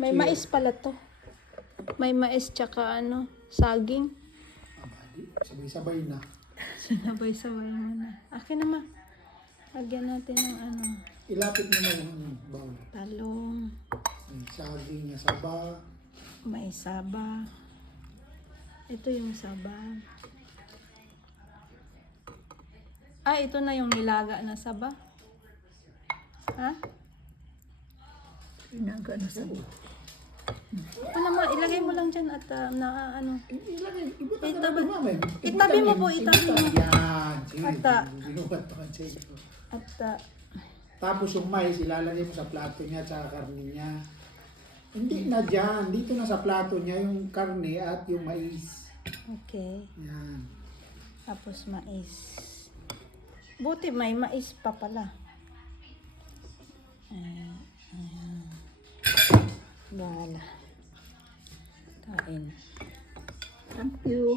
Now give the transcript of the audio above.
May mais pala to. May mais tsaka ano, saging. Abadi, sabay-sabay na. Sinabay-sabay mo na. Akin naman. Lagyan natin ng ano, Ilapit naman yung bowl. talong, May saging na saba. may saba. Ito yung saba. Ah, ito na yung nilaga na saba. Ha? Inaga na sa buhay. Ito naman, ilagay mo lang dyan at na ano. Ilagay, ibutan Itabi- na naman. itabi mo po, itabi mo. Yan. Sige, Ata. binuhat pa ang check. At Tapos yung mais, ilalagay mo sa plato niya at sa karne niya. Hindi na dyan. Dito na sa plato niya yung karne at yung mais. okay. Yan. Tapos mais. Buti may mais pa pala. Ayan. Ayan. Bahala. Kain. Thank you.